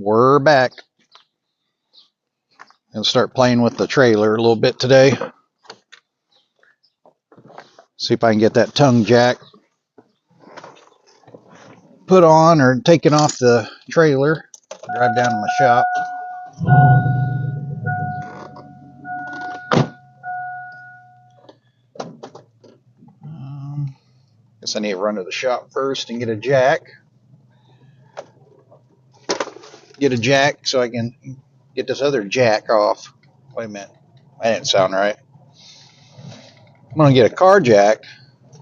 We're back. And start playing with the trailer a little bit today. See if I can get that tongue jack put on or taken off the trailer. Drive down to my shop. Guess I need to run to the shop first and get a jack. Get a jack so I can get this other jack off. Wait a minute. That didn't sound right. I'm going to get a car jack,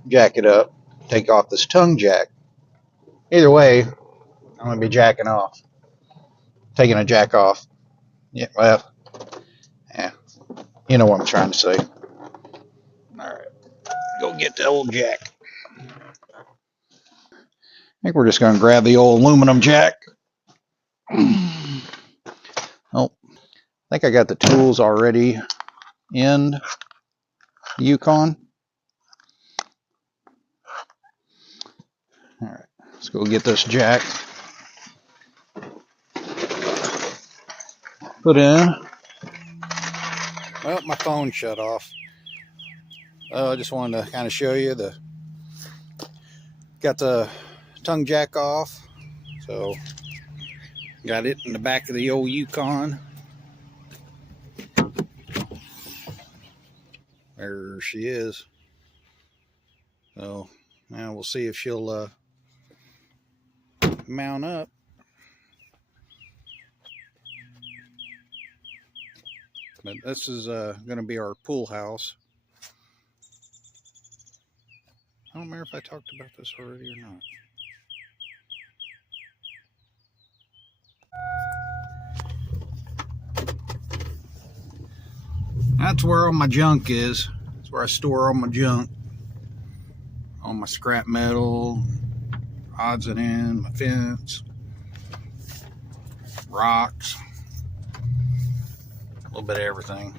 jack it up, take off this tongue jack. Either way, I'm going to be jacking off. Taking a jack off. Yeah, well, yeah. You know what I'm trying to say. Alright. Go get the old jack. I think we're just going to grab the old aluminum jack. Oh, I think I got the tools already in the Yukon. All right, let's go get this jack put in. Well, my phone shut off. I just wanted to kind of show you got the tongue jack off. So got it in the back of the old Yukon. There she is. So now we'll see if she'll mount up. But this is going to be our pool house. I don't remember if I talked about this already or not. That's where all my junk is. That's where I store all my junk. All my scrap metal, odds and ends, my fence, rocks, a little bit of everything.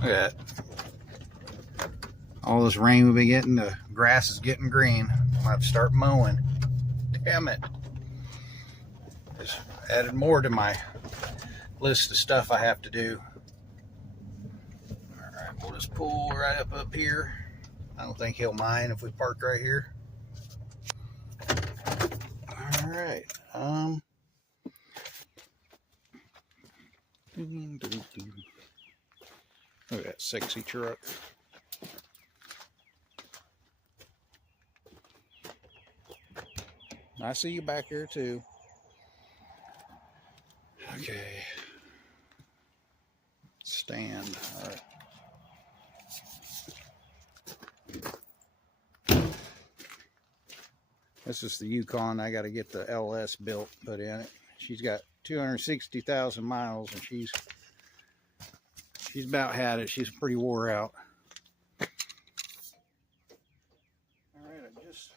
Look at that. All this rain we've been getting, the grass is getting green. I'll have to start mowing. Damn it. Just added more to my list of stuff I have to do. Alright, we'll just pull right up here. I don't think he'll mind if we park right here. Alright. Look at that sexy truck. I see you back here too. Okay. Stand. All right. This is the Yukon. I got to get the LS built, put in it. She's got 260,000 miles, and she's about had it. She's pretty wore out. All right, I just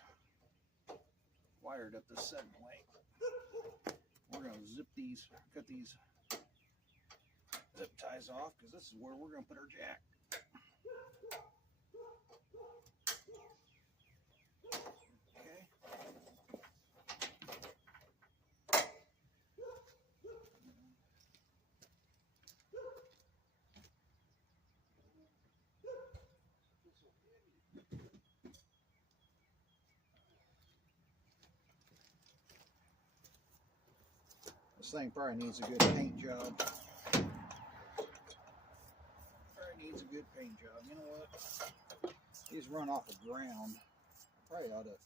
wired up the setting plate. We're going to cut these zip ties off, because this is where we're going to put our jack. Okay. This thing probably needs a good paint job. Needs a good paint job. You know what? These run off the ground. Probably ought to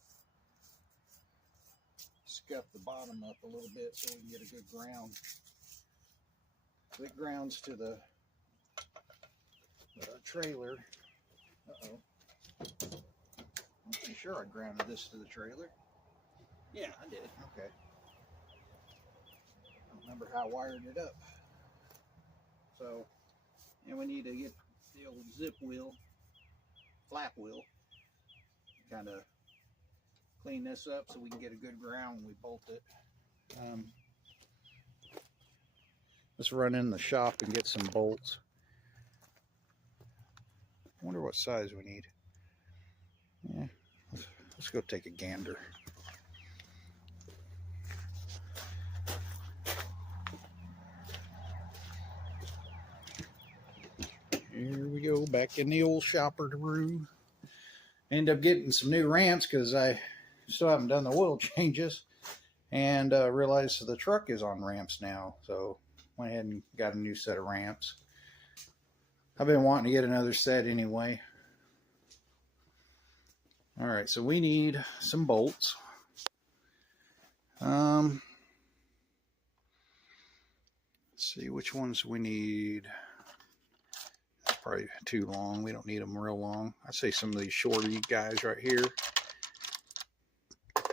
scuff the bottom up a little bit so we can get a good ground. It grounds to the trailer. Uh-oh. I'm pretty sure I grounded this to the trailer. Yeah, I did. Okay. I don't remember how I wired it up. So, and we need to get the old zip wheel, flap wheel, kind of clean this up so we can get a good ground when we bolt it. Let's run in the shop and get some bolts. I wonder what size we need. Yeah, let's go take a gander. go, back in the old shopper room. End up getting some new ramps because I still haven't done the oil changes, and realized the truck is on ramps now, so went ahead and got a new set of ramps. I've been wanting to get another set anyway. All right, so we need some bolts. Let's see which ones we need. That's probably too long. We don't need them real long. I say some of these shorty guys right here.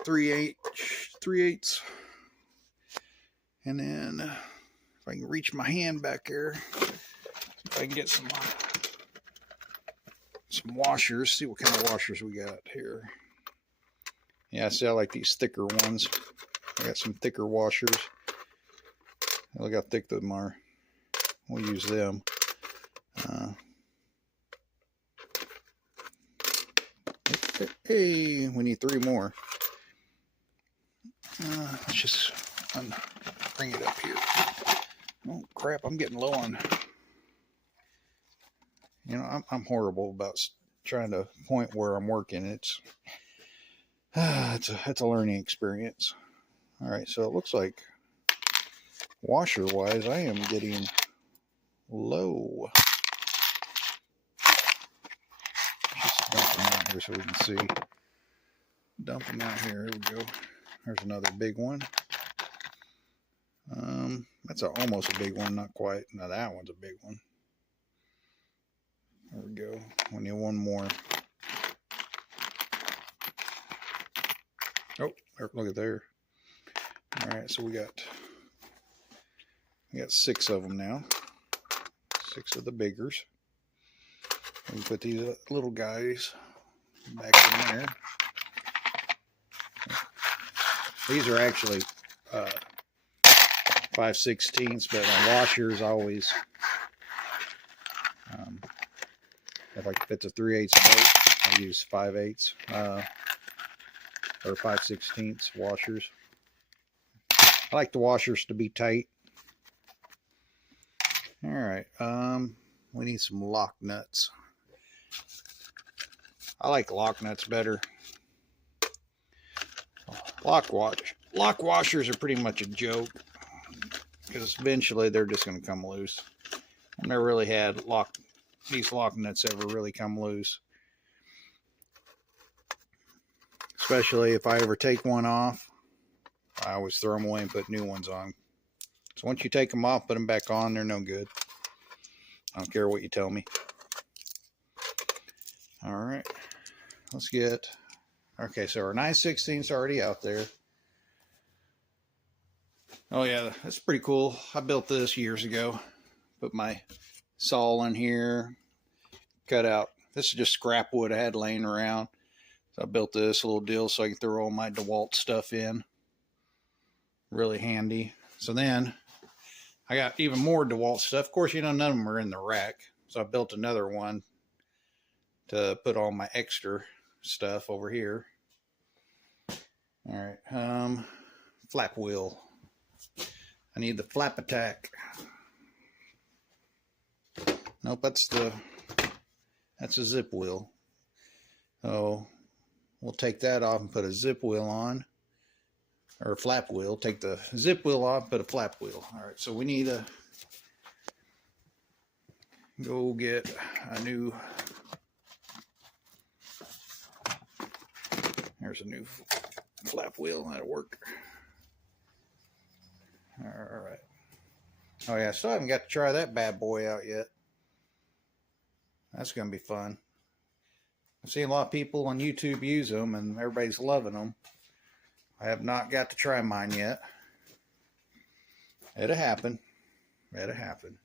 3/8. And then if I can reach my hand back there, if I can get some washers. See what kind of washers we got here. Yeah, see, I like these thicker ones. I got some thicker washers. Look how thick them are. We'll use them. Hey, we need 3 more. Let's just bring it up here. Oh crap! I'm getting low on. You know, I'm horrible about trying to point where I'm working. It's a learning experience. All right, so it looks like washer-wise, I am getting low. Just dump them out here so we can see. Dump them out here. Here we go. There's another big one. That's almost a big one, not quite. Now that one's a big one. There we go. We need one more. Oh, look at there. All right, so we got 6 of them now. 6 of the biggers. We put these little guys back in there. These are actually 5/16, but on washers always, if it's a 3/8 bolt, I use 5/8 or 5/16 washers. I like the washers to be tight. All right, we need some lock nuts. I like lock nuts better. Lock washers are pretty much a joke because eventually they're just going to come loose. I've never really had these lock nuts ever really come loose. Especially if I ever take one off, I always throw them away and put new ones on. So once you take them off, put them back on, they're no good. I don't care what you tell me. All right, let's get, okay, so our 9/16 is already out there. Oh yeah, that's pretty cool. I built this years ago. Put my saw in here, cut out. This is just scrap wood I had laying around. So I built this little deal so I can throw all my DeWalt stuff in. Really handy. So then I got even more DeWalt stuff. Of course, you know, none of them are in the rack. So I built another one to put all my extra stuff over here. All right, flap wheel. I need the flap attack. Nope, that's a zip wheel. So we'll take that off and put a zip wheel on, or a flap wheel. Take the zip wheel off, put a flap wheel. All right, so we need to go get a new. There's a new flap wheel. That'll work. All right. Oh yeah, still haven't got to try that bad boy out yet. That's gonna be fun. I've seen a lot of people on YouTube use them, and everybody's loving them. I have not got to try mine yet. It'll happen. It'll happen.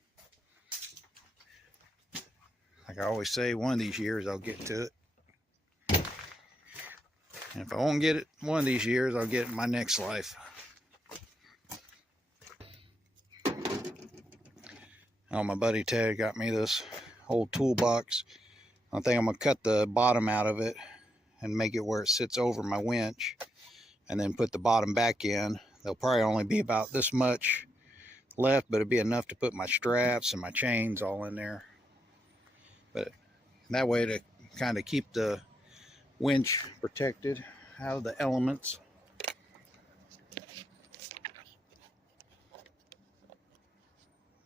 Like I always say, one of these years I'll get to it. And if I won't get it one of these years, I'll get it in my next life. Oh, my buddy Ted got me this old toolbox. I think I'm going to cut the bottom out of it and make it where it sits over my winch, and then put the bottom back in. There'll probably only be about this much left, but it'll be enough to put my straps and my chains all in there. But That way to kind of keep the winch protected out of the elements.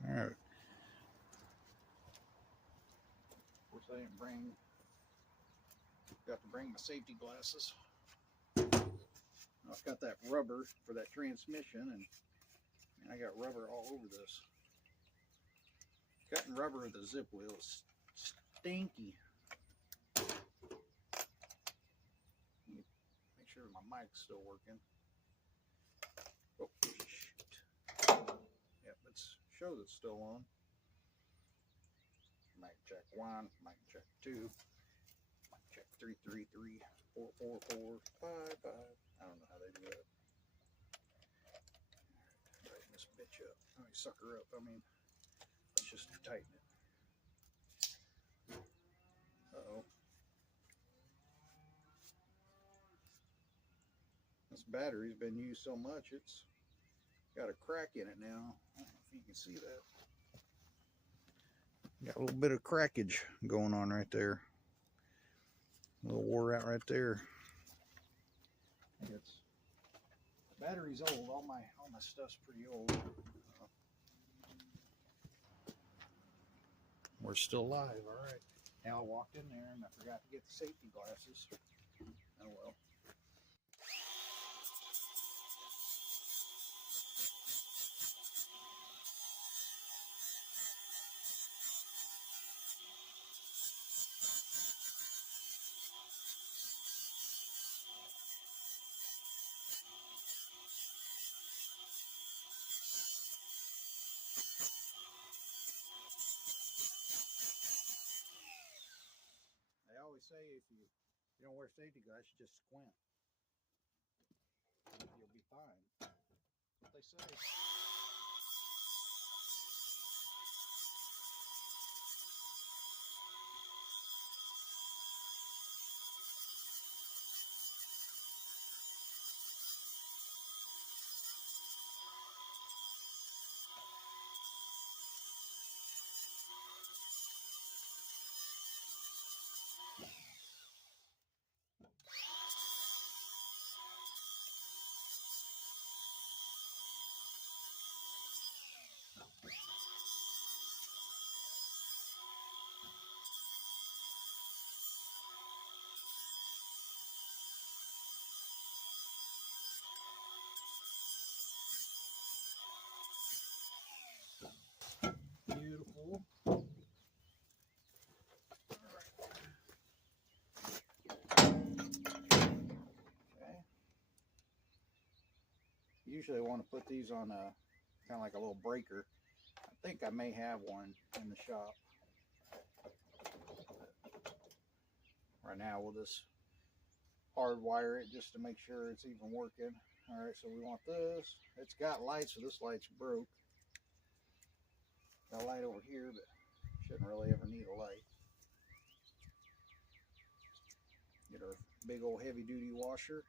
All right. Of course, I didn't got to bring my safety glasses. I've got that rubber for that transmission, and I got rubber all over this. Cutting rubber with the zip wheel is stinky. Make sure my mic's still working. Oh, shoot. Yep, let's show that's still on. Mic check 1, mic check 2, mic check 3, 3, 3, 4, 4, 4, 5, 5. I don't know how they do that. Tighten this bitch up. I mean, suck her up. I mean, let's just tighten it. Uh-oh. This battery's been used so much, it's got a crack in it now. I don't know if you can see that. Got a little bit of crackage going on right there. A little wore out right there. It's battery's old. All my stuff's pretty old. We're still alive. All right. Now I walked in there and I forgot to get the safety glasses. Oh well. They always say if you don't wear safety glasses, just squint. You'll be fine. That's what they say. Beautiful. Okay. Usually I want to put these on a kind of like a little breaker. I think I may have one in the shop. Right now we'll just hardwire it just to make sure it's even working. All right, so we want this. It's got lights, so this light's broke. Got a light over here, but shouldn't really ever need a light. Get our big old heavy duty washer.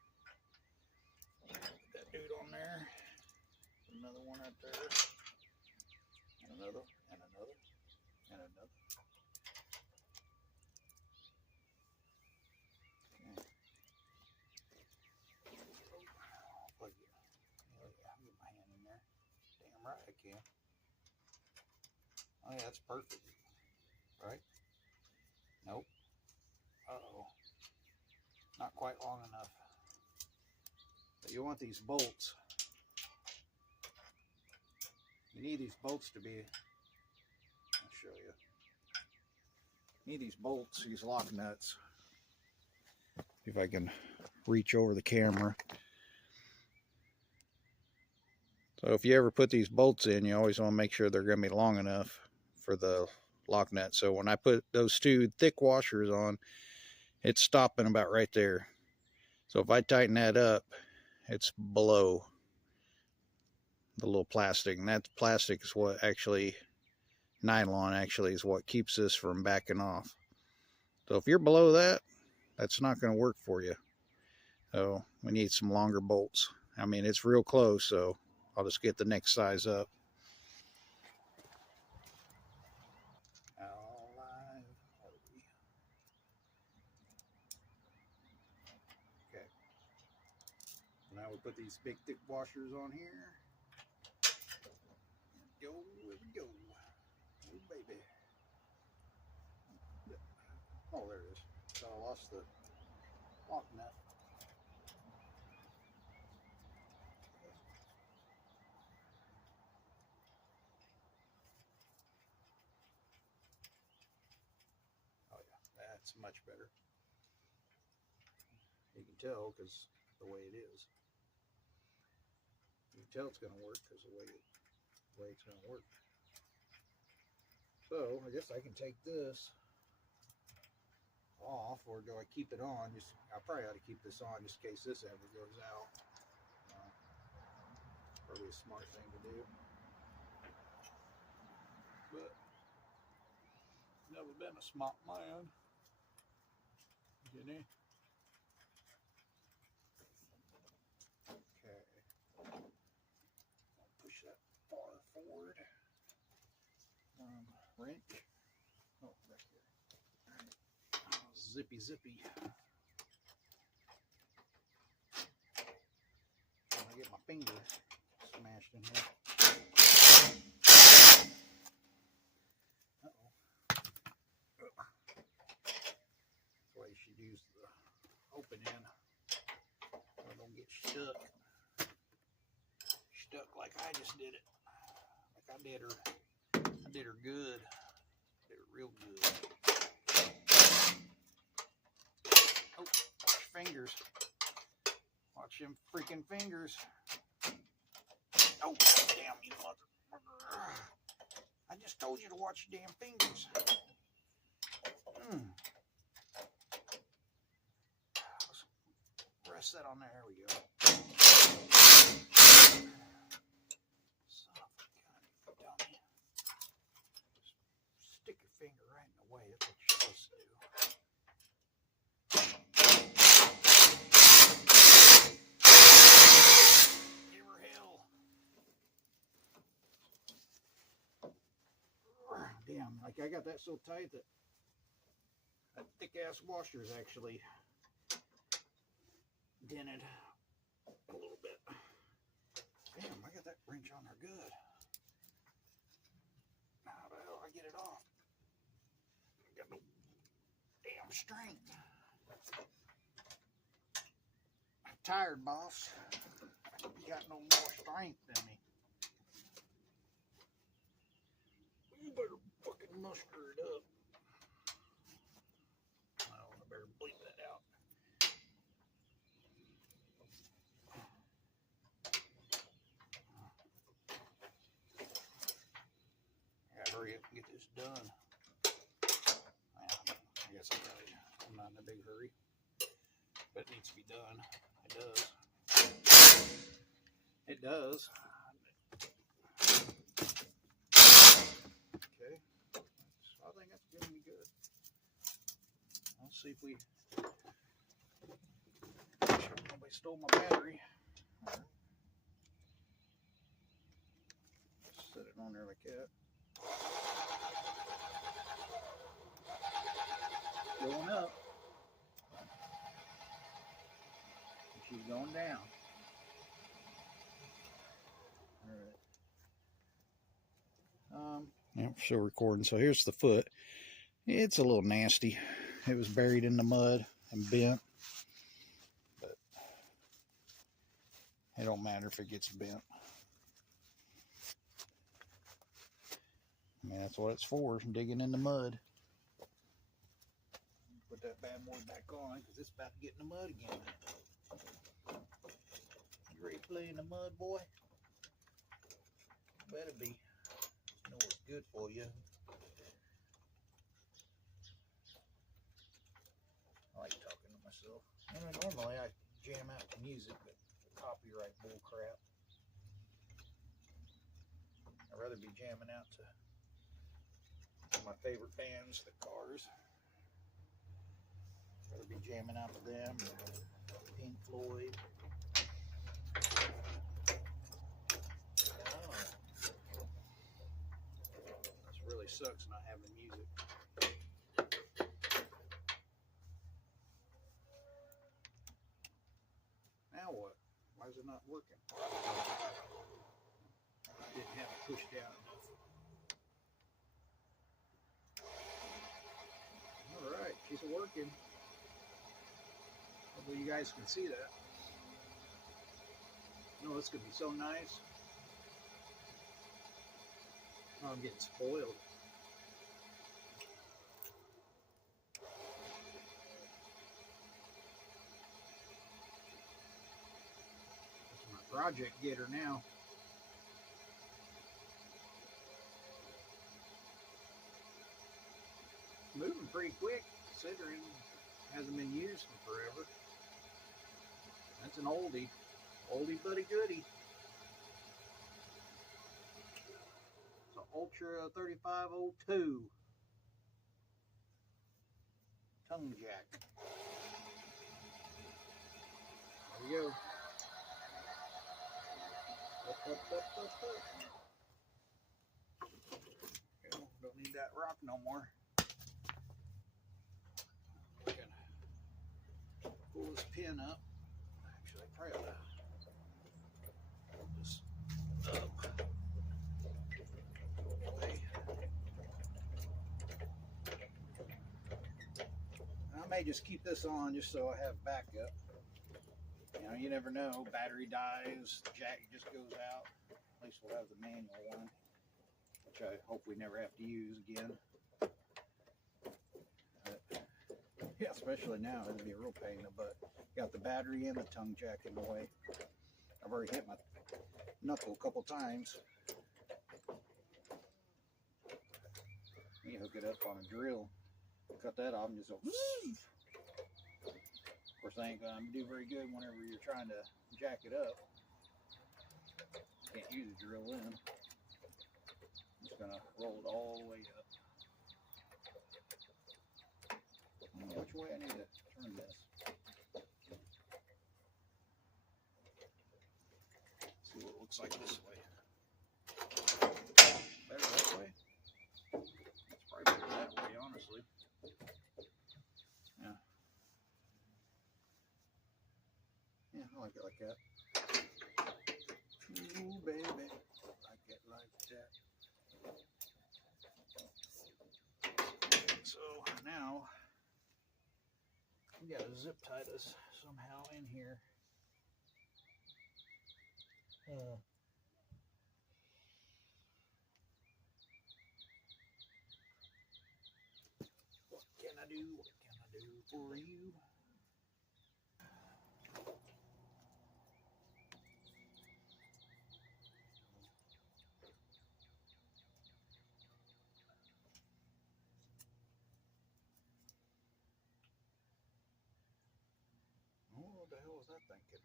Put that dude on there. Another one up there. And another, and another, and another. Okay. Plug it. Oh yeah, I'll get my hand in there. Damn right I can. Oh yeah, that's perfect. Right? Nope. Uh-oh. Not quite long enough. But you want these bolts. You need these bolts to be, I'll show you. You need these bolts, these lock nuts. If I can reach over the camera. So if you ever put these bolts in, you always want to make sure they're going to be long enough for the lock nut. So when I put those two thick washers on, it's stopping about right there. So if I tighten that up, it's below the little plastic, and that plastic is what actually, nylon actually is what keeps this from backing off. So if you're below that, that's not going to work for you. So we need some longer bolts. I mean, it's real close, so I'll just get the next size up. How alive are we? we'll put these big thick washers on here. Here we go. Oh, baby. Oh, there it is. So I lost the lock nut. Oh yeah, that's much better. You can tell because the way it is. You can tell it's going to work because the way it's going to work. So I guess I can take this off, or do I keep it on? I probably ought to keep this on just in case this ever goes out. Probably a smart thing to do. But never been a smart man. You know? Okay. I'll push that far forward. Wrench. Oh, back here. Zippy. I get my fingers smashed in here. Uh-oh. That's why you should use the open end so it don't get stuck. Stuck like I just did it. Like I did her good. Did her real good. Oh, watch your fingers. Watch them freaking fingers. Oh, damn you mother. I just told you to watch your damn fingers. Let's rest that on there. There we go. Son of a dummy. Stick your finger right in the way. That's what you're supposed to do. Give her hell. Damn, like I got that so tight that thick ass washer is actually dented a little bit. Damn, I got that wrench on there good. How the hell I get it off? I got no damn strength. I'm tired, boss. You got no more strength than me. You better fucking muster it up. Oh, I better bleep that out. I gotta hurry up and get this done. Well, I guess I'm not in a big hurry, but it needs to be done. It does. It does. Okay. I think that's gonna be good. Let's see if nobody stole my battery. Right. Set it on there like that. Going up. She's going down. All right. Yeah, still recording. So here's the foot. It's a little nasty. It was buried in the mud and bent, but it don't matter if it gets bent. I mean, that's what it's for, digging in the mud. Put that bad boy back on because it's about to get in the mud again. You ready to play in the mud, boy? Better be. You know what's good for you. I like talking to myself. I mean, normally I jam out to music, but copyright bull crap. I'd rather be jamming out to my favorite bands, the Cars. I'd rather be jamming out to them, Pink Floyd. This really sucks not having music. Now what? Why is it not working. I didn't have it pushed down enough. Alright, she's working. Hopefully you guys can see that. No, it's going to be so nice. Oh, I'm getting spoiled. That's my project getter now. Moving pretty quick, considering it hasn't been used for forever. That's an oldie but a goodie. It's an Ultra 3502 tongue jack. There we go. Up. Don't need that rock no more. We can pull this pin up. Actually, I probably ought to pull this up. I may just keep this on just so I have backup. You know, you never know. Battery dies, jack just goes out. At least we'll have the manual one, which I hope we never have to use again. Yeah, especially now, it'll be a real pain in the butt. Got the battery and the tongue jack in the way. I've already hit my knuckle a couple times. You hook it up on a drill, cut that off, and just go. Of course, I ain't gonna do very good whenever you're trying to jack it up. Can't use a drill in. I'm just gonna roll it all the way up. I don't know which way I need to turn this. See what it looks like this way. Better that way? It's probably better that way, honestly. Yeah. Yeah, I like it like that. Ooh, baby. I like it like that. So now we gotta zip tie this somehow in here. What can I do? What can I do for you? Oh, what the hell was that thinking?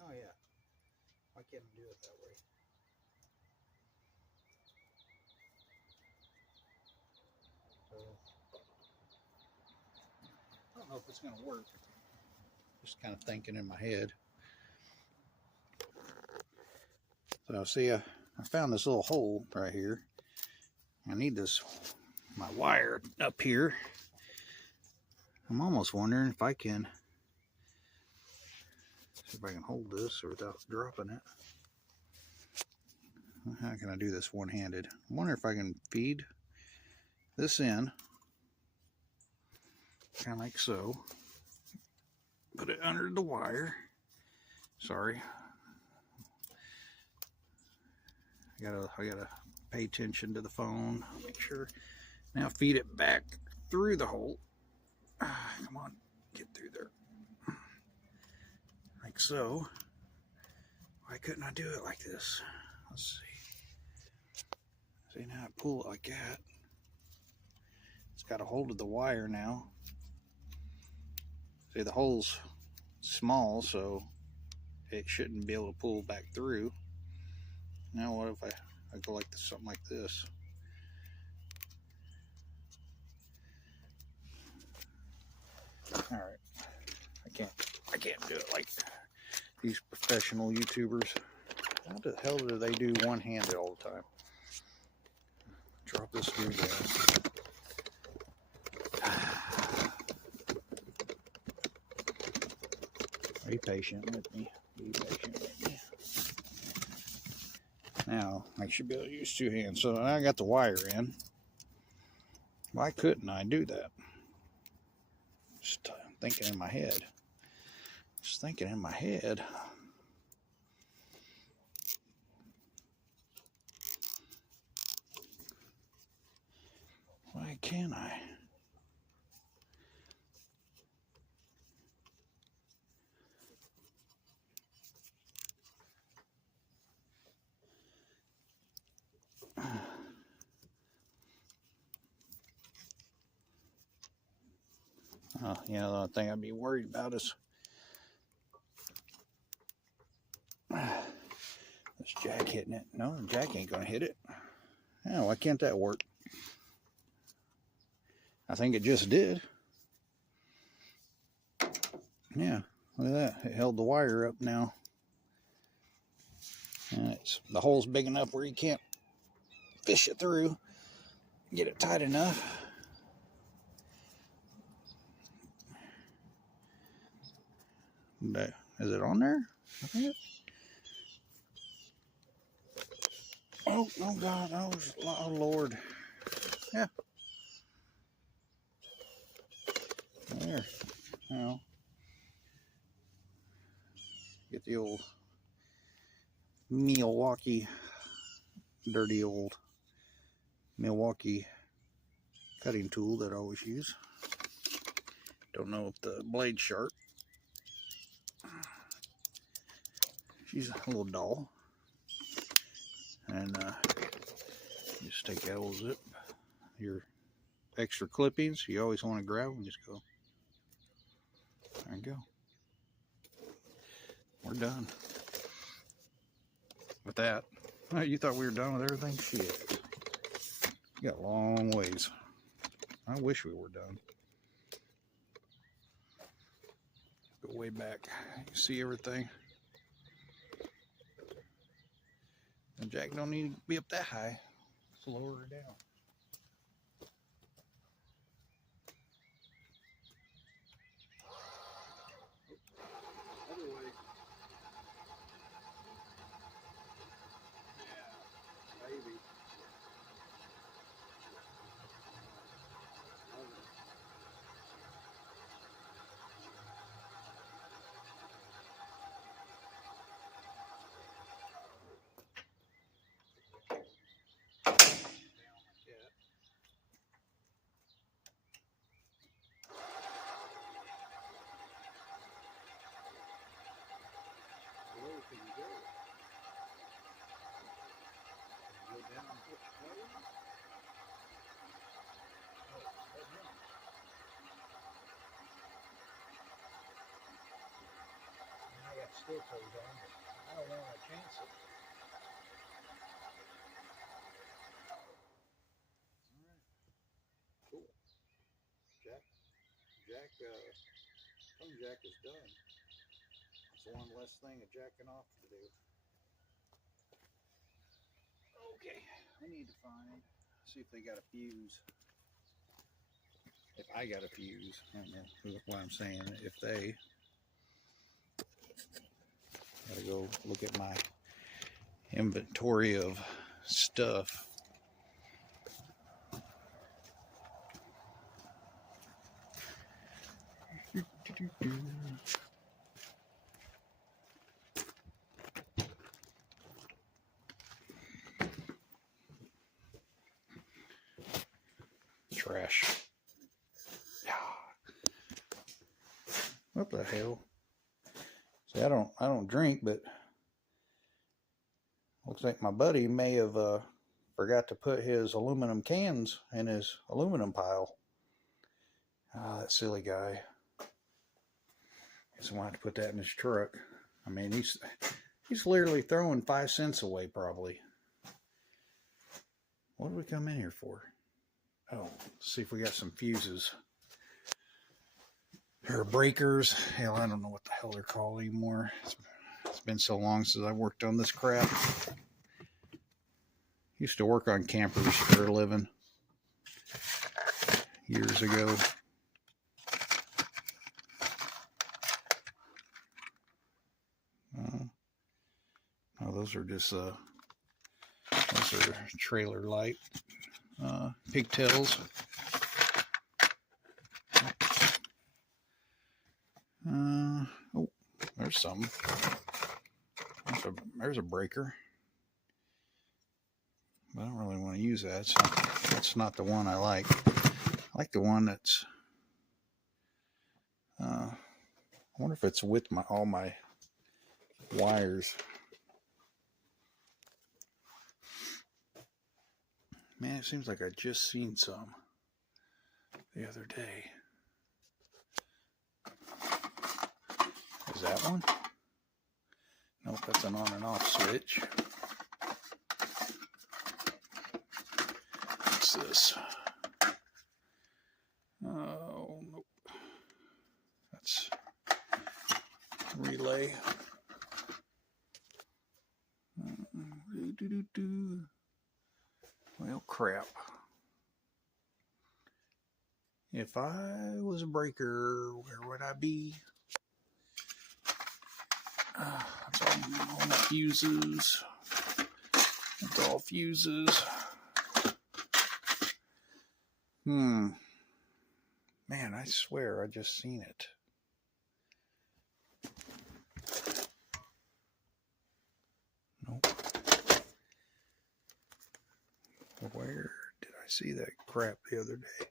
Oh yeah. Why can't I do it that way? So I don't know if it's gonna work. Just kind of thinking in my head. So see, I found this little hole right here. I need this, my wire up here. I'm almost wondering if I can, see if I can hold this without dropping it. How can I do this one-handed? I wonder if I can feed this in, kind of like so. Put it under the wire. Sorry. I gotta pay attention to the phone. Make sure. Now feed it back through the hole. Come on, get through there. Like so. Why couldn't I do it like this? Let's see. See, now I pull it like that. It's got a hold of the wire now. See, the hole's small, so it shouldn't be able to pull back through. Now what if I go like this, something like this? All right, I can't do it like these professional YouTubers. How the hell do they do one-handed all the time? Drop this dude down. Be patient with me. Be patient with me. Now, I should be able to use two hands. So now I got the wire in. Why couldn't I do that? Just thinking in my head. Just thinking in my head. Why can't I? Oh, you know, the only thing I'd be worried about is this jack hitting it. No, the jack ain't gonna hit it. Oh, why can't that work? I think it just did. Yeah, look at that. It held the wire up now. And the hole's big enough where you can't fish it through. Get it tight enough. Is it on there? I think it. Oh, oh God, oh Lord. Yeah. There. Now, get the old Milwaukee, dirty old Milwaukee cutting tool that I always use. Don't know if the blade's sharp. She's a little dull. And just take that little zip. Your extra clippings, you always want to grab them, just go. There you go. We're done with that. Oh, you thought we were done with everything? Shit. We got a long ways. I wish we were done. Go way back. You can see everything. The jack don't need to be up that high. Let's lower her down. Other way. Yeah, maybe. Can you go? Go down and put your toes? I got steel toes on, but I don't want to chance it. Alright. Cool. Tongue jack is done. It's one less thing of jacking off to do. Okay, I need to see if they got a fuse. If I got a fuse, I don't know what I'm saying. If they, gotta go look at my inventory of stuff. Trash. What the hell? See, I don't drink, but looks like my buddy may have forgot to put his aluminum cans in his aluminum pile. Ah, that silly guy. Guess I want to put that in his truck. I mean, he's literally throwing 5 cents away, probably. What did we come in here for? Oh, let's see if we got some fuses. Or breakers. Hell, I don't know what the hell they're called anymore. It's been so long since I worked on this crap. Used to work on campers for a living years ago. Oh, those are just those are trailer light pigtails. Oh, there's some. There's a breaker. I don't really want to use that. That's not the one I like. I like the one that's. I wonder if it's with all my wires. Man, it seems like I just seen some the other day. Is that one? Nope, that's an on and off switch. What's this? Oh, nope. That's relay. Well, crap. If I was a breaker, where would I be? That's all my fuses. That's all fuses. Man, I swear I just seen it. Nope. Where did I see that crap the other day?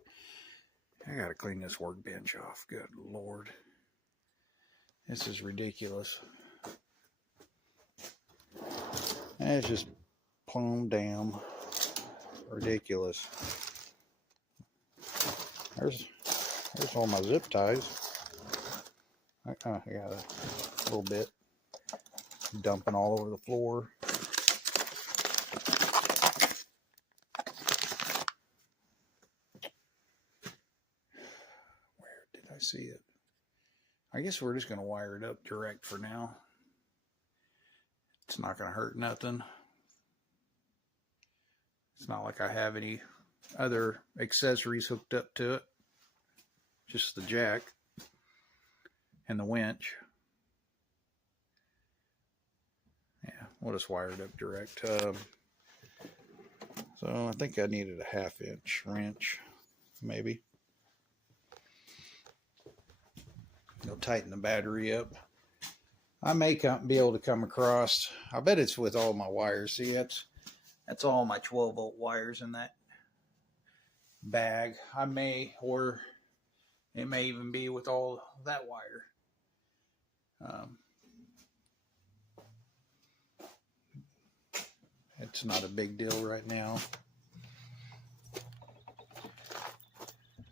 I gotta clean this workbench off. Good Lord. This is ridiculous. It's just plumb damn ridiculous. There's all my zip ties. I got a little bit dumping all over the floor. Where did I see it? I guess we're just going to wire it up direct for now. It's not going to hurt nothing. It's not like I have any other accessories hooked up to it. Just the jack and the winch. Yeah, we'll just wire it up direct. So I think I needed a 1/2 inch wrench, maybe. It'll tighten the battery up. I may be able to come across. I bet it's with all my wires. See, that's all my 12-volt wires in that bag. Or it may even be with all that wire. It's not a big deal right now.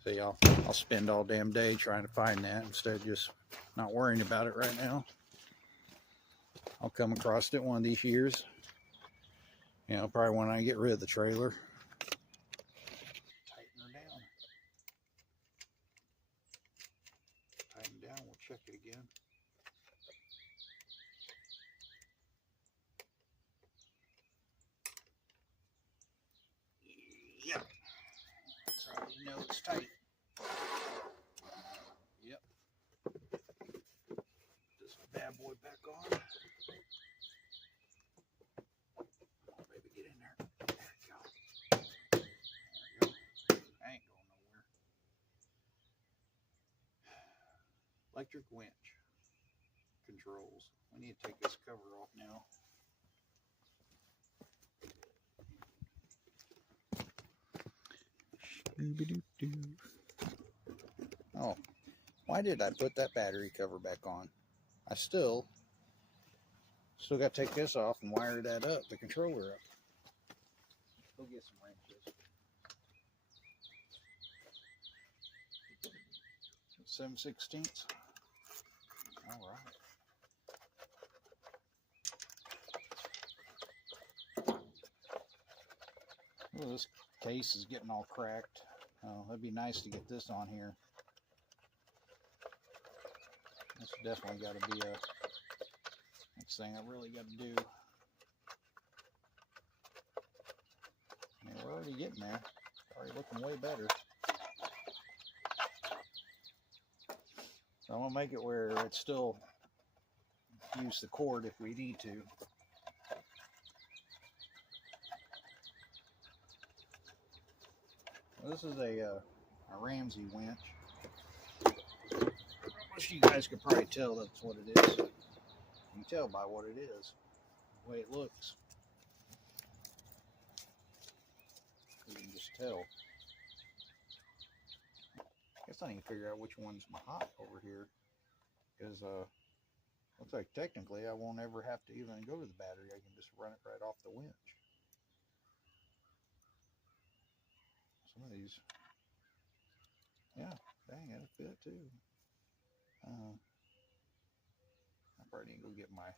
See, I'll spend all damn day trying to find that instead of just not worrying about it right now. I'll come across it one of these years. You know, probably when I get rid of the trailer. Tighten her down. Tighten down, we'll check it again. Yep. That's how you know it's tight. Yep. Put this bad boy back on. Oh, baby, get in there. There you go. There you go. I ain't going nowhere. Electric winch controls. We need to take this cover off now. Oh, why did I put that battery cover back on? I still got to take this off and wire that up, the controller up. Go get some wrenches. 7/16. All right. Oh, this case is getting all cracked. Oh, it'd be nice to get this on here. This definitely got to be a next thing I really got to do. already getting there. Already looking way better. So I'm gonna make it where it's still use the cord if we need to. Well, this is a Ramsey winch. Most of you guys could probably tell that's what it is. You can tell by what it is, the way it looks. You can just tell. I guess I need to figure out which one's my hot over here, because looks like technically I won't ever have to even go to the battery. I can just run it right off the winch. Some of these, yeah, dang, it'll fit too. I probably need to go get my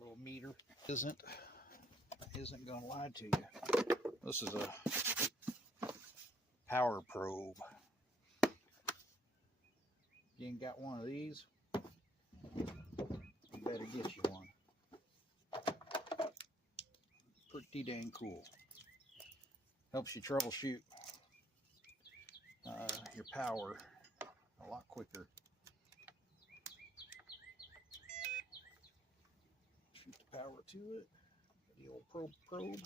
little meter. Isn't gonna lie to you. This is a power probe. You ain't got one of these, you better get you one. Pretty dang cool. Helps you troubleshoot your power a lot quicker. Shoot the power to it. The old probe.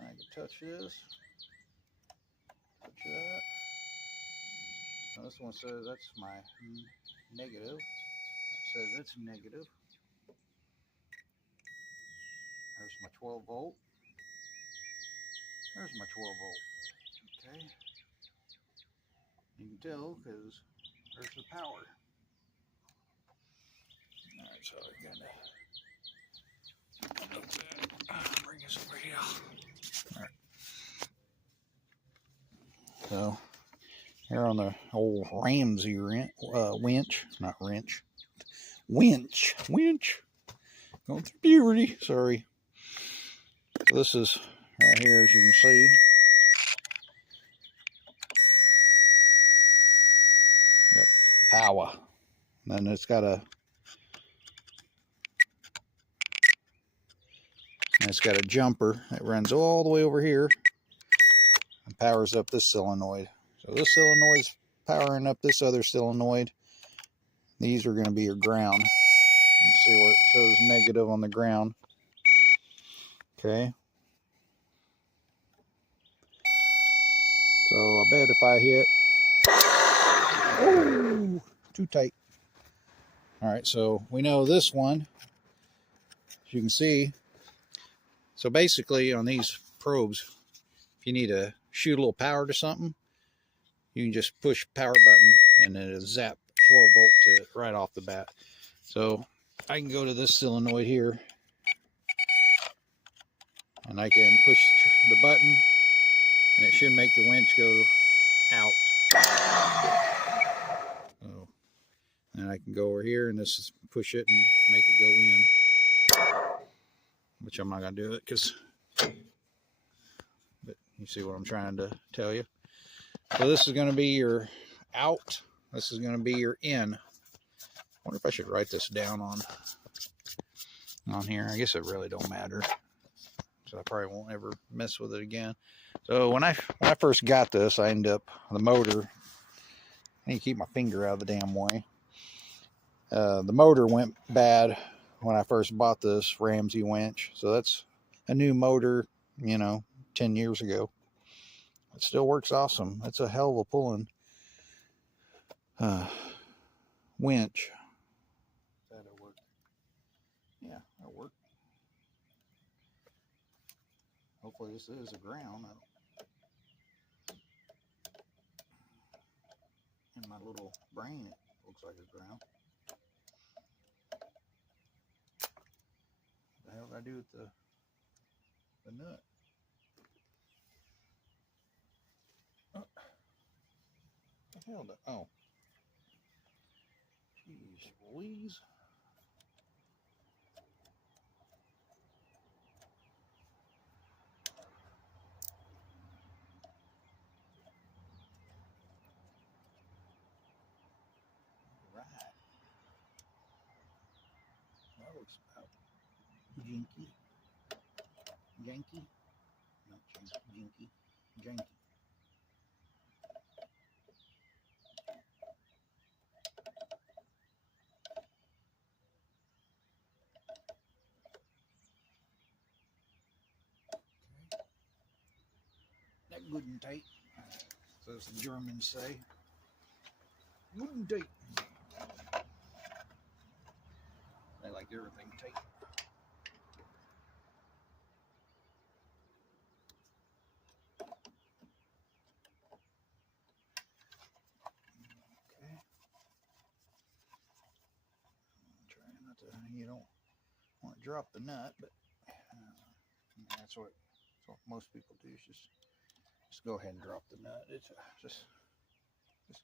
I can touch this. Touch that. Now this one says that's my negative. It says it's negative. There's my 12 volt. There's my 12 volt. Okay. You can tell because there's the power. Alright, so I'm gonna bring this over here. Alright. So here on the old Ramsey winch, not wrench. Winch. Going through puberty, sorry. So this is right here, as you can see. Yep, power. And then it's got a jumper that runs all the way over here and powers up this solenoid. So this solenoid's powering up this other solenoid. These are going to be your ground. You see where it shows negative on the ground. Okay. So I bet if I hit, oh, too tight. All right, so we know this one, as you can see. So basically on these probes, if you need to shoot a little power to something, you can just push power button and then it'll zap 12 volt to it right off the bat. So I can go to this solenoid here and I can push the button and it should make the winch go out. So, and I can go over here and just push it and make it go in, which I'm not going to do it because, but you see what I'm trying to tell you. So this is going to be your out. This is going to be your in. I wonder if I should write this down on here. I guess it really don't matter. So I probably won't ever mess with it again. So when I first got this, I ended up, the motor, I need to keep my finger out of the damn way. The motor went bad when I first bought this Ramsey winch. So that's a new motor, 10 years ago. It still works awesome. It's a hell of a pulling winch. That'll work. Yeah, that'll work. Hopefully this is a ground. In my little brain, it looks like a ground. What the hell did I do with the nut? Oh. What the hell did, oh. Jeez Louise. Right. That looks about janky. Janky. That good and tight, so as the Germans say. Good and tight. They like everything tight. Okay. Try not to, you don't want to drop the nut, but that's what most people do. Is just go ahead and drop the nut. It's just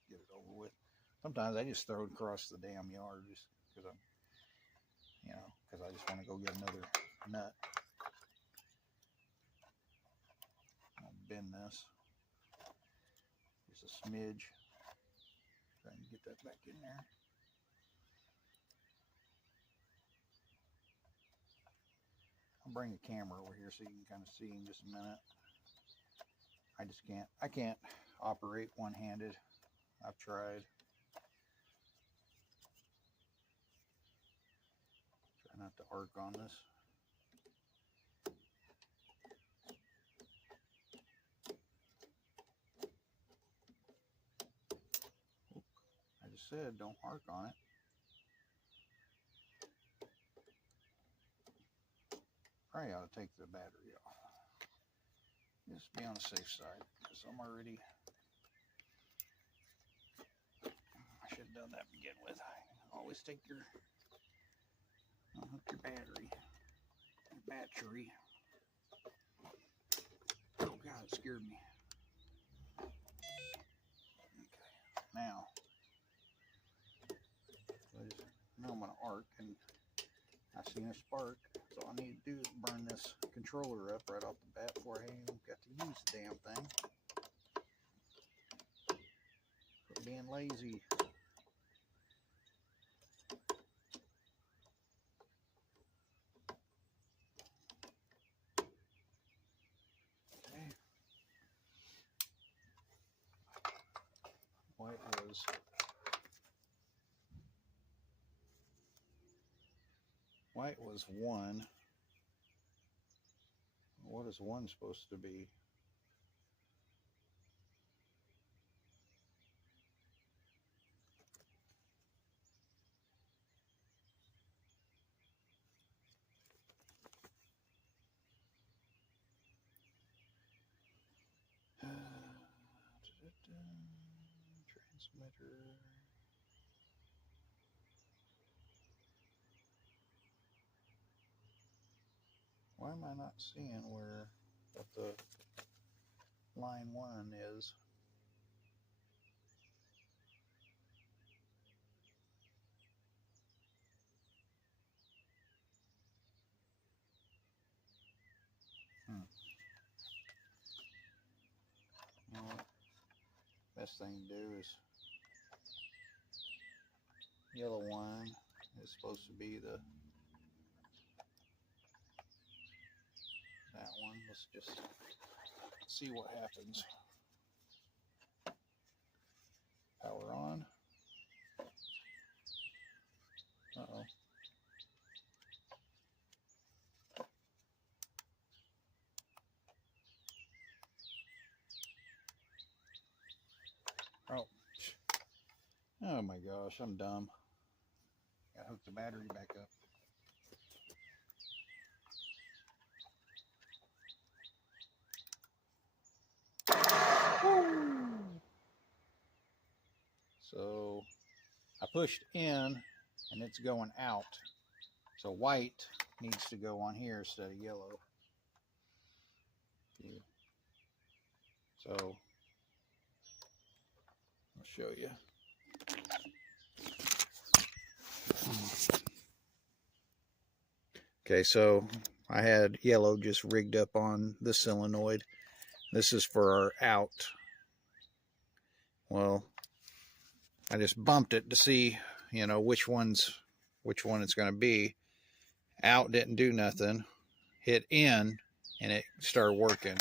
get it over with. Sometimes I just throw it across the damn yard just because I'm, because I just want to go get another nut. I'll bend this just a smidge. Try and get that back in there. I'll bring the camera over here so you can kind of see in just a minute. I can't operate one-handed. I've tried. Try not to arc on this. I just said don't arc on it. Probably ought to take the battery off. Just be on the safe side, because I'm already, I should have done that to begin with. Always take unhook your battery. Oh God, it scared me. Okay, now I'm gonna arc, and I seen a spark. So all I need to do is burn this controller up right off the bat before I even got to use the damn thing. Quit being lazy. Okay. White was 1. What is 1 supposed to be? Transmitter. Why am I not seeing what the line 1 is? You know what? Best thing to do is yellow 1 is supposed to be that one. Let's just see what happens. Power on. Uh-oh. Oh my gosh, I'm dumb. Gotta hook the battery back up. So I pushed in and it's going out. So white needs to go on here instead of yellow. Yeah. So I'll show you. Okay, so I had yellow just rigged up on the solenoid. This is for our out. Well, I just bumped it to see, which one it's going to be. Out didn't do nothing. Hit in and it started working.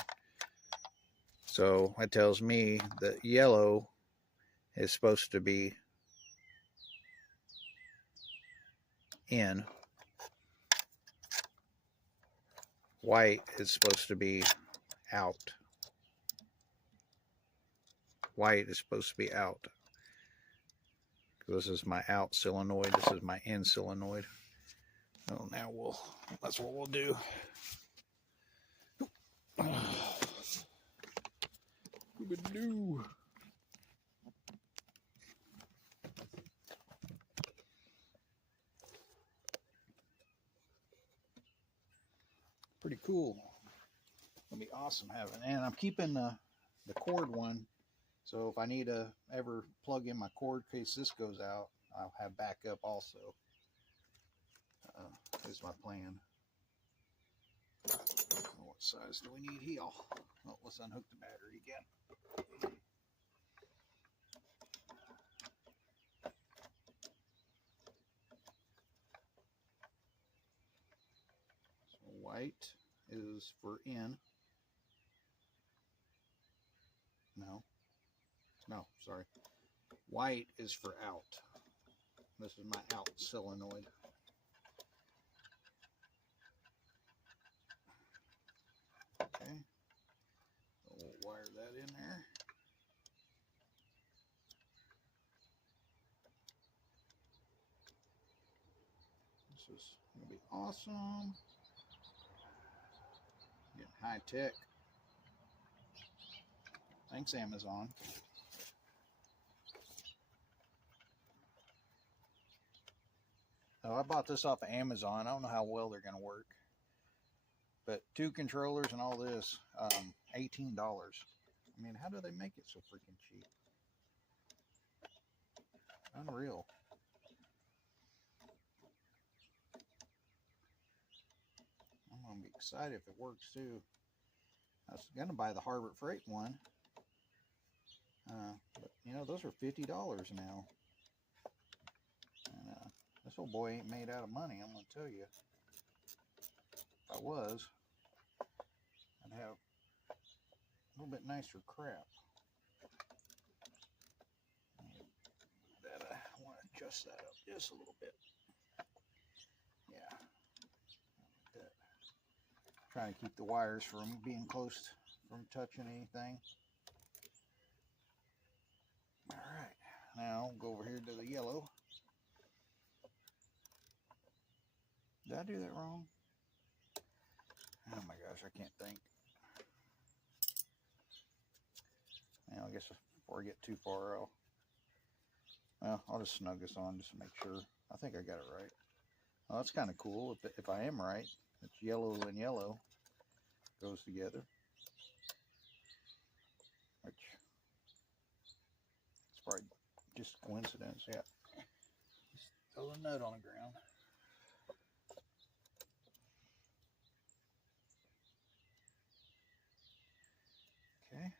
So that tells me that yellow is supposed to be in. White is supposed to be out. White is supposed to be out. This is my out solenoid. This is my in solenoid. Oh, now that's what we'll do. Pretty cool. It'll be awesome having, and I'm keeping the cord one, so if I need to ever plug in my cord in case this goes out, I'll have backup also. Is my plan. What size do we need here? Oh, let's unhook the battery again. So white is for in. No, sorry. White is for out. This is my out solenoid. Okay. So we'll wire that in there. This is going to be awesome. Getting high tech. Thanks, Amazon. So I bought this off of Amazon. I don't know how well they're going to work. But 2 controllers and all this, $18. I mean, how do they make it so freaking cheap? Unreal. I'm going to be excited if it works too. I was going to buy the Harbor Freight one. But, you know, those are $50 now. And this old boy ain't made out of money, I'm going to tell you. If I was, I'd have a little bit nicer crap. I want to adjust that up just a little bit. Yeah. Like that. Trying to keep the wires from being close from touching anything. Alright, now go over here to the yellow. Did I do that wrong? Oh my gosh, I can't think. Now I guess before I get too far, I'll just snug this on just to make sure. I think I got it right. Well, that's kind of cool. If I am right, it's yellow and yellow goes together. Which it's probably just coincidence. Yeah. Just throw the nut on the ground. Okay.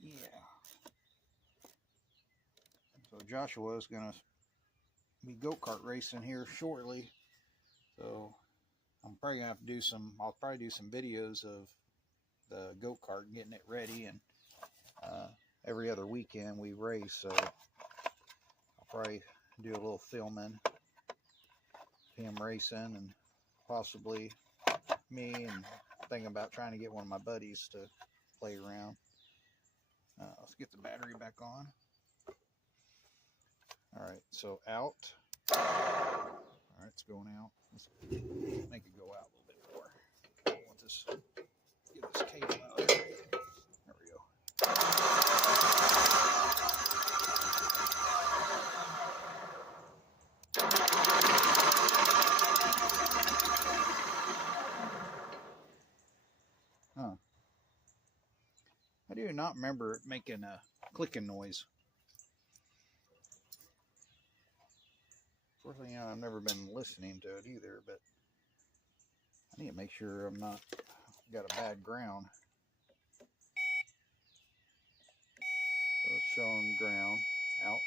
Yeah. So Joshua is going to be go-kart racing here shortly. So I'm probably going to have to do I'll probably do some videos of the go-kart, getting it ready, and every other weekend we race. So I'll probably do a little filming, him racing, and possibly me, and thinking about trying to get one of my buddies to play around. Let's get the battery back on. Alright, so out. Alright, it's going out. Let's make it go out a little bit more. I want this, get this cable out. There we go. Huh. I do not remember it making a clicking noise. Fortunately, I've never been listening to it either, but I need to make sure I'm not got a bad ground. So it's showing ground out.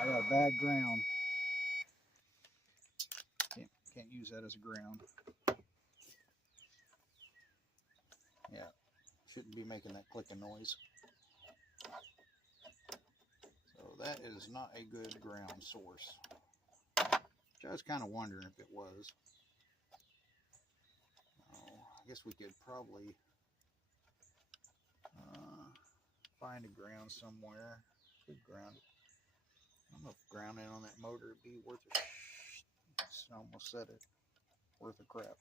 I got bad ground. Can't use that as a ground. Yeah, shouldn't be making that clicking noise. So that is not a good ground source. Which I was kind of wondering if it was. Oh, I guess we could probably find a ground somewhere. Good ground. I don't know if grounding on that motor would be worth it. I almost said it. Worth a crap.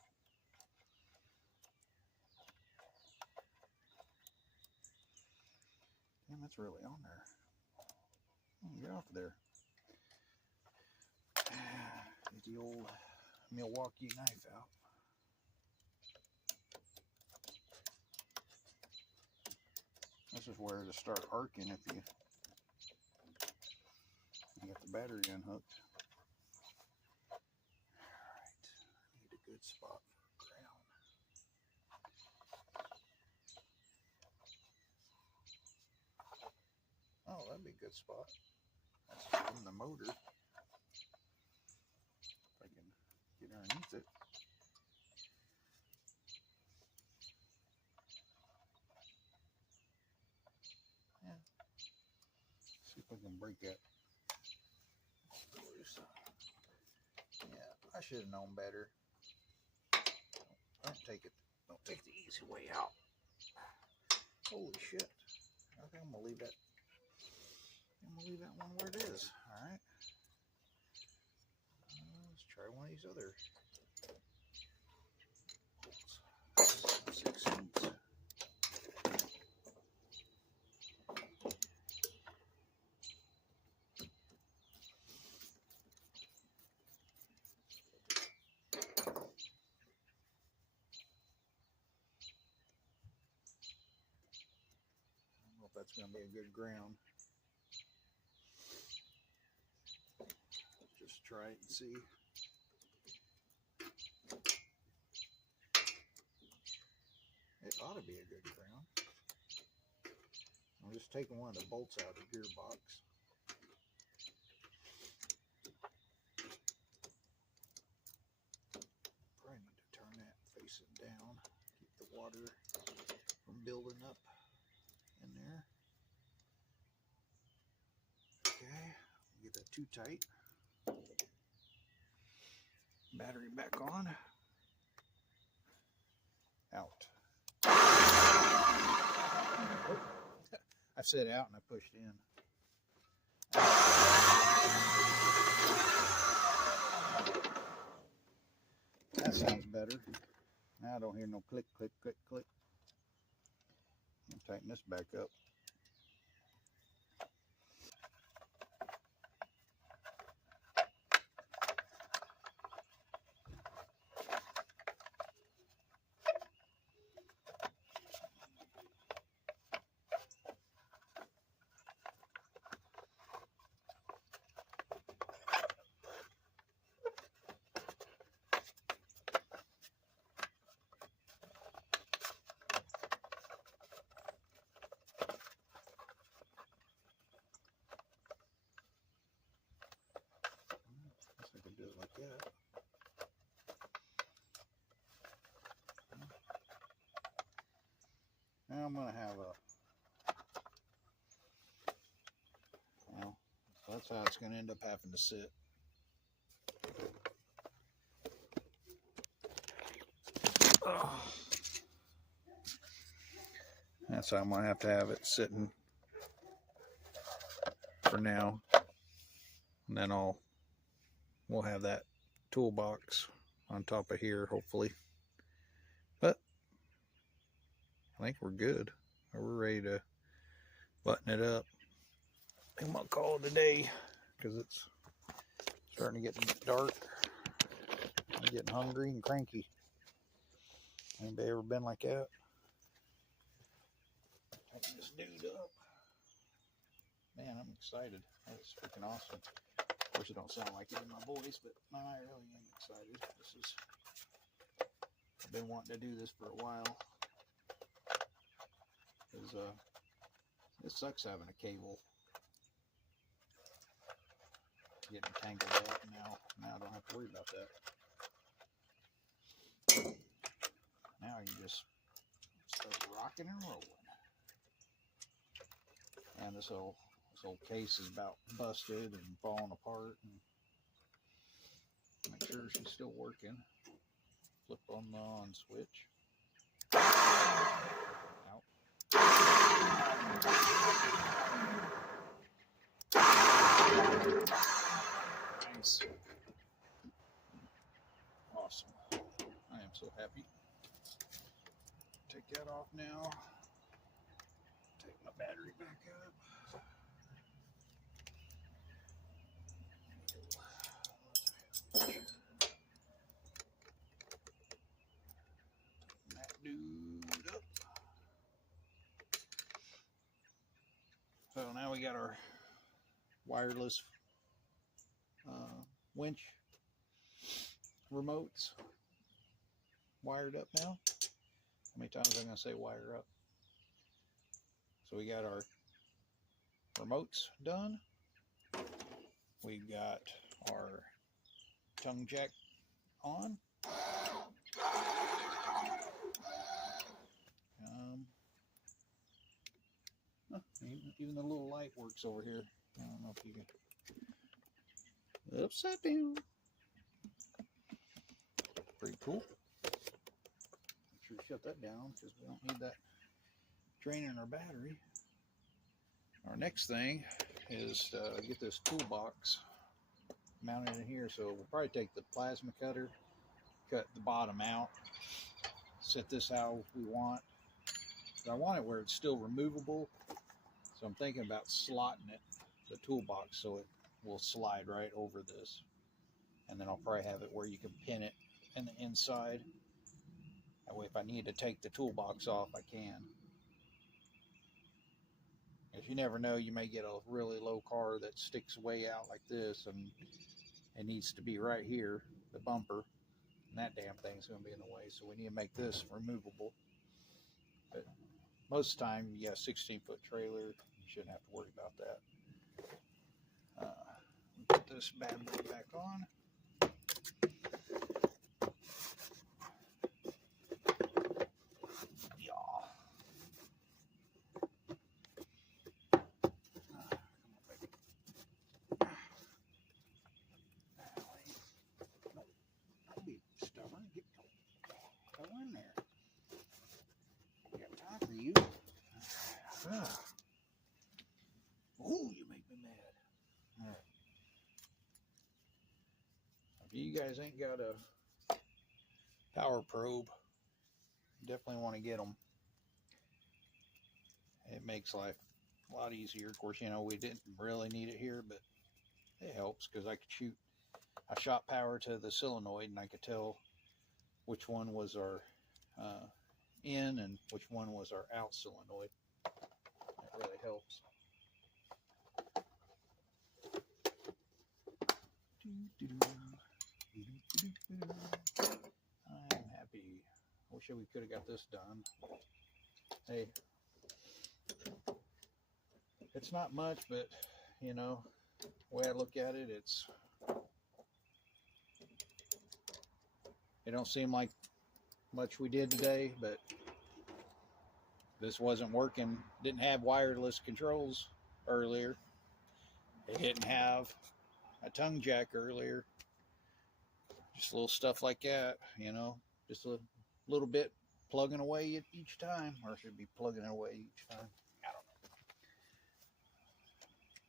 Damn, that's really on there. Get off of there. Get the old Milwaukee knife out. This is where to start arcing if you got the battery unhooked. Alright, need a good spot for ground. Oh, that'd be a good spot. That's from the motor. If I can get underneath it. Yeah. See if I can break that loose. Yeah, I should have known better. Don't take the easy way out. Holy shit. I think I'm gonna leave that. I'm gonna leave that one where it is. Alright. Let's try one of these other bolts. 6/8. I don't know if that's going to be a good ground. Just try it and see. It ought to be a good ground. I'm just taking one of the bolts out of the gearbox. Probably need to turn that face it down. Keep the water from building up in there. Okay, get that too tight. Battery back on. Out. I said out and I pushed in. That sounds better. Now I don't hear no click, click, click, click. I'll tighten this back up. I could do it like that. Now I'm going to have a, well, that's how it's going to end up having to sit. Oh. That's how I'm going to have it sitting for now. And then we'll have that toolbox on top of here, hopefully. But I think we're good. We're ready to button it up. I think I'm gonna call it a day because it's starting to get dark. I'm getting hungry and cranky. Anybody ever been like that? Tighten this dude up. Man, I'm excited. That's freaking awesome. Of course, it don't sound like it in my voice, but I really am excited. I've been wanting to do this for a while. Because it sucks having a cable. getting tangled up. Now I don't have to worry about that. Now you just start rocking and rolling. And this old case is about busted and falling apart. And make sure she's still working. Flip on the on switch. Out. Nice. Awesome. I am so happy. Take that off now. Take my battery back up. That dude up. So now we got our wireless winch remotes wired up now. How many times am I going to say wire up? So we got our remotes done. We got our tongue jack on. Even the little light works over here. I don't know if you can. Upside down. Pretty cool. Make sure to shut that down because we don't need that draining our battery. Our next thing is to get this toolbox mounted in here. So we'll probably take the plasma cutter, cut the bottom out, set this how we want. But I want it where it's still removable. So I'm thinking about slotting it, the toolbox, so it will slide right over this. And then I'll probably have it where you can pin it in the inside. That way if I need to take the toolbox off, I can. If you never know, you may get a really low car that sticks way out like this, and it needs to be right here, the bumper, and that damn thing's going to be in the way. So we need to make this removable. But most of the time, you got a 16-foot trailer, you shouldn't have to worry about that. Put this bad boy back on. Go in there. I got time for you. Oh, you make me mad. All right. If you guys ain't got a power probe, definitely want to get them. It makes life a lot easier. Of course, you know, we didn't really need it here, but it helps because I shot power to the solenoid and I could tell which one was our in and which one was our out solenoid. It really helps. I'm happy. I wish we could have got this done. Hey, it's not much, but you know, the way I look at it, it don't seem like much we did today, but this wasn't working. Didn't have wireless controls earlier. It didn't have a tongue jack earlier. Just little stuff like that, you know, just a little bit plugging away each time, or should be plugging away each time. I don't know.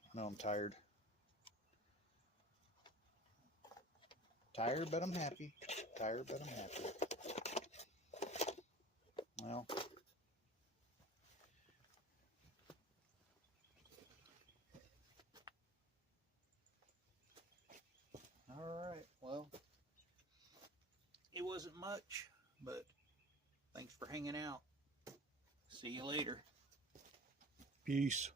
I know I'm tired. Tired, but I'm happy. Tired, but I'm happy. Well, all right. Well, it wasn't much, but thanks for hanging out. See you later. Peace.